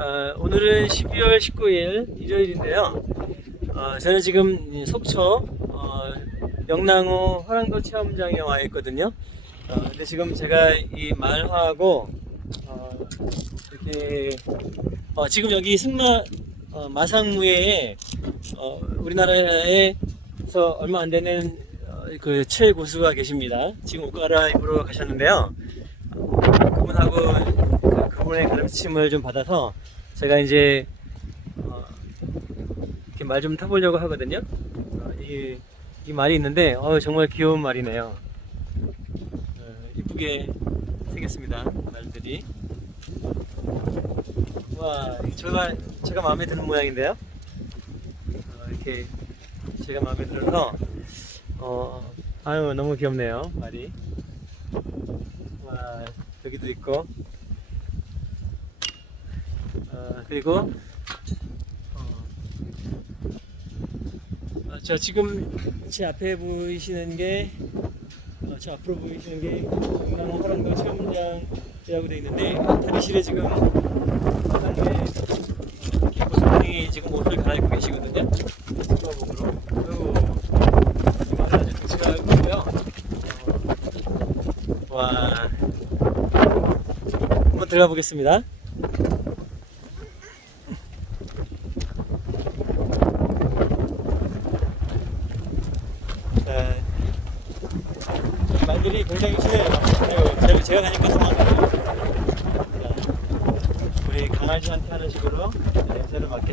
어, 오늘은 12월 19일 일요일인데요. 어, 저는 지금 속초 어, 영랑호 화랑도 체험장에 와 있거든요. 어, 근데 지금 제가 이 말화하고 어, 이렇게 어, 지금 여기 승마 어, 마상무에 어, 우리나라에서 얼마 안 되는 어, 그 최고수가 계십니다. 지금 옷 갈아입으러 가셨는데요. 어, 그분하고 그, 그분의 가르침을 좀 받아서 제가 이제 어, 이렇게 말 좀 타보려고 하거든요. 어, 이, 이 말이 있는데 어, 정말 귀여운 말이네요. 어, 이쁘게 생겼습니다. 말들이. 와, 제가 제가 마음에 드는 모양인데요. 어, 이렇게 제가 마음에 들어서 어, 아유 너무 귀엽네요 말이. 와, 여기도 있고. 어, 그리고 어, 어, 저 지금 제 앞에 보이시는 게, 어, 저 앞으로 보이시는 게 영남 호랑도 체험장이라고 되어 있는데 탈의실에 지금 고수분이 지금 옷을 갈아입고 계시거든요. 아주 크고요. 어, 와, 한번 들어가 보겠습니다. 자, 이 말들이 굉장히 심해요. 아유, 제가, 제가 가니까 도망가요. 자, 우리 강아지한테 하는 식으로 냄새를 맡게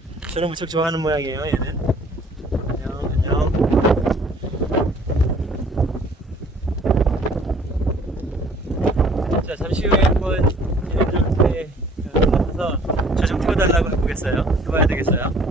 저를 무척 좋아하는 모양이에요, 얘는. 안녕, 안녕. 자, 잠시 후에 한번 얘네들한테 가서 저 좀 태워달라고 해보겠어요. 해봐야 되겠어요.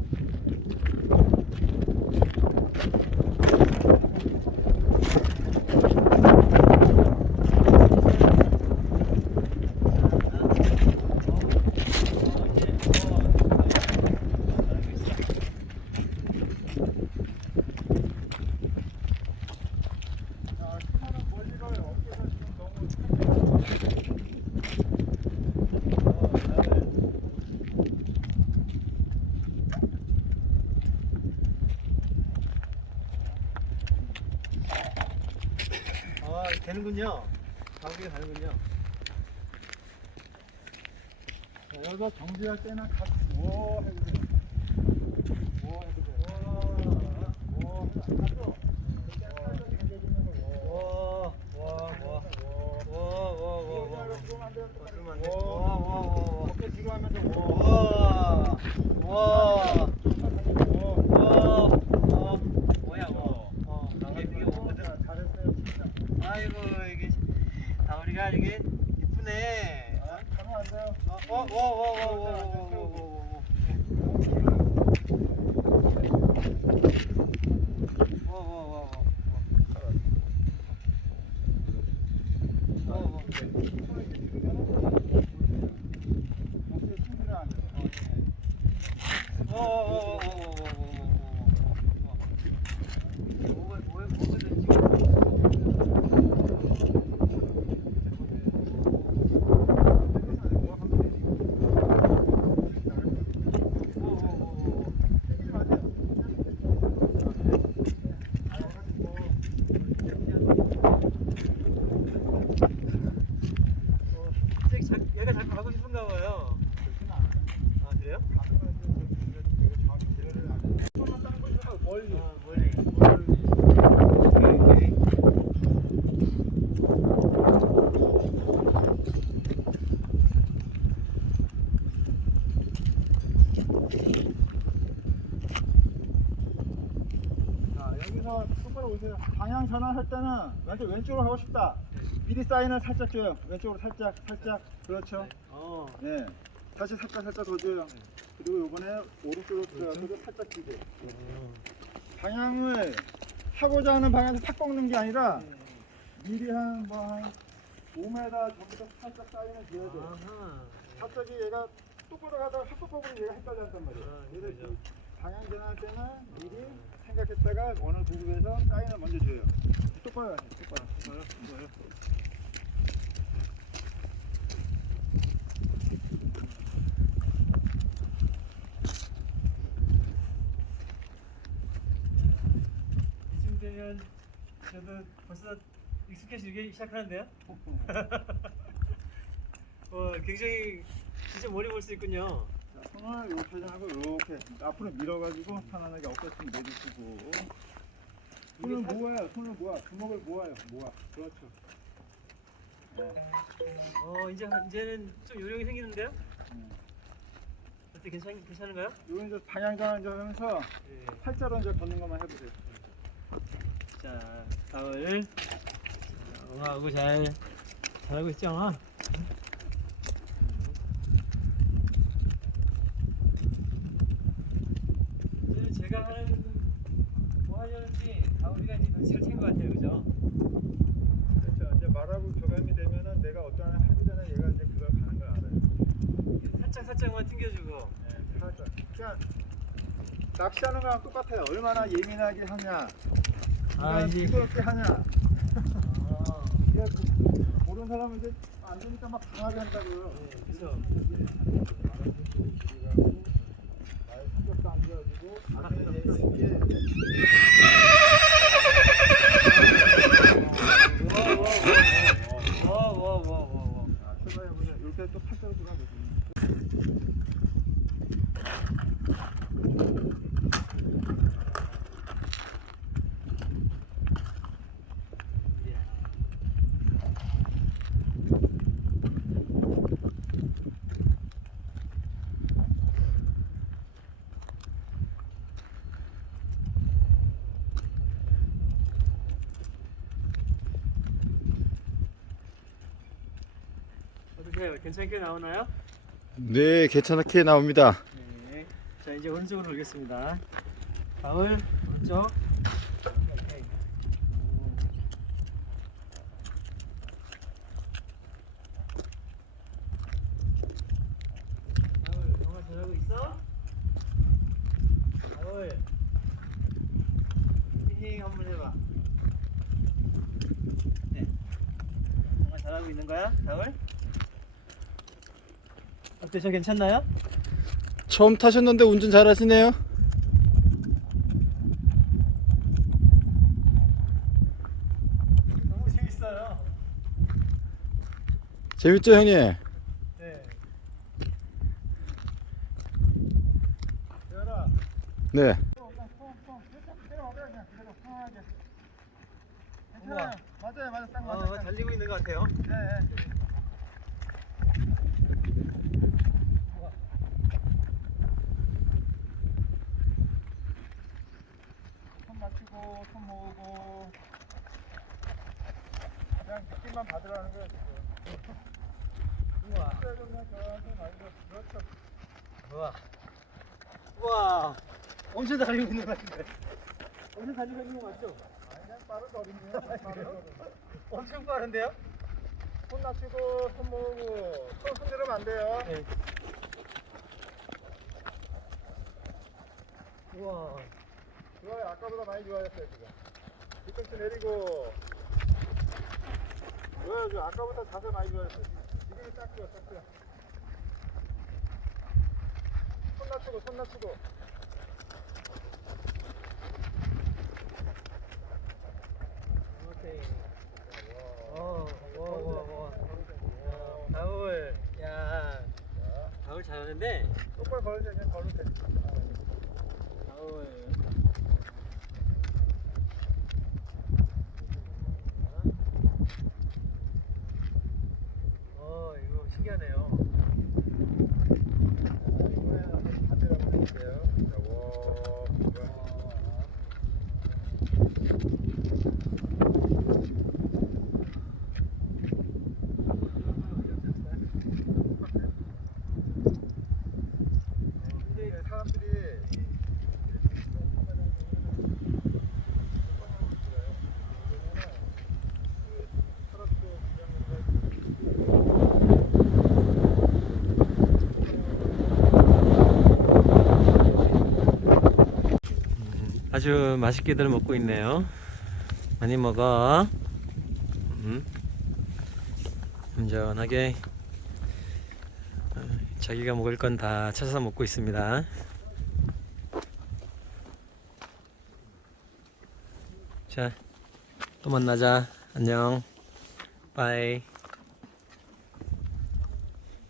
아, 되는군요. 가격이 가는군요. 자, 여기서 정지할 때는 같이 오 해주세요. 오 해주세요. 오 해주세요. 와, 와, 와. 와, 와, 와, 와. 좀안 돼요. 좀안 돼요. 와, 와, 와, 와, 오. 와. 어깨 뒤로 하면서 오. 와, Thank you. 오세요. 방향 전환할 때는 왼쪽 왼쪽으로 하고 싶다. 미리 사인을 살짝 줘요. 왼쪽으로 살짝, 살짝. 그렇죠. 어. 네. 다시 살짝, 살짝 더 줘요. 그리고 요번에 오른쪽으로 들어가서 살짝 기대. 어. 방향을 하고자 하는 방향에서 탁 꺾는 게 아니라 미리 한뭐 한 5m 전부터 살짝 사인을 줘야 돼. 아하. 갑자기 얘가 똑바로 가다가 합법법으로 얘가 헷갈려 한단 말이야. 아, 그래서 방향 전환할 때는 미리 생각했다가 어느 부분에서 사인을 먼저 줘요. 똑바로 가요. 똑바로. 똑바로. 똑바로. 이쯤 되면 저도 벌써 익숙해지기 시작하는데요? 어, 굉장히 진짜 머리 볼 수 있군요. 자, 손을 이렇게 하고 이렇게 앞으로 밀어가지고 편안하게 어깨춤 내주시고 손을 모아요. 손을 모아. 주먹을 모아요. 모아. 그렇죠. 네. 어, 이제 이제는 좀 요령이 생기는데요? 음. 어때 괜찮 괜찮은가요? 이건 이제 방향 전환 좀 하면서 네. 팔자로 이제 걷는 것만 해보세요. 자, 가을. 응하고 잘 잘하고 있죠? 엉아? 이제는 제가 하는 뭐 하려는지 가을이가 이제 눈치를 챈 것 같아요, 그죠? 그렇죠. 이제 말하고 교감이 되면은 내가 어떤 걸 하기 전에 얘가 이제 그걸 가는 걸 살짝만 튕겨주고. 네. 그냥 낚시하는 거랑 똑같아요. 얼마나 예민하게 하냐, 아. 부드럽게 하냐. 아, 이게 그- 모르는 사람은 이제 안 되니까 막 강하게 한다고요. 네, 그죠. 나의 성격도 안 좋아지고 나중에 이제 이게 와, 와, 와, 와, 와. 아, 출발해보세요. 이렇게 또 팔자로 들어가거든요. 어떠세요? 괜찮게 나오나요? 네, 괜찮게 나옵니다. 네. 자 이제 오른쪽으로 돌겠습니다. 가을 오른쪽. 오케이. 오. 가을 영화 잘하고 있어? 가을. 히히 한번 해봐. 네. 정말 잘하고 있는 거야, 가을? 어때, 저 괜찮나요? 처음 타셨는데 운전 잘하시네요. 너무 재밌어요. 재밌죠, 형님? 네. 우와. 네. 맞아요, 맞아요, 딱 어, 맞아요. 달리고 있는 것 같아요. 네. 손 맞추고, 손 모으고. 그냥 느낌만 받으라는 거예요, 지금. 우와. 저한테 말고, 그렇죠. 우와. 우와. 엄청 달리고 있는 것 같은데. 엄청 달리고 있는 거 맞죠? 아니, 그냥 빠른 걸음이에요. 빠른 걸음. 엄청 빠른데요? 손 낮추고, 손 모으고. 손 손대면 안 돼요. 네. 우와. 좋아요. 아까보다 많이 좋아졌어요, 지금. 뒤꿈치 내리고. 좋아요, 저 아까보다 자세 많이 좋아졌어요. 지금이 딱 좋아, 딱 좋아. 손 낮추고, 손 낮추고. 오케이. 어, 와, 와, 와, 와. 야, 가을. 야. 뭘 잘하는데 똑바로 걸어줘 그냥 걸어도 돼. 아우, 어 이거 신기하네요. 자, 이번에는 반대로 한번 해볼게요. 자, 워, 이거. 근데 사람들이 아주 맛있게들 먹고 있네요. 많이 먹어. 음. 얌전하게 어, 자기가 먹을 건 다 찾아서 먹고 있습니다. 자, 또 만나자. 안녕. 바이.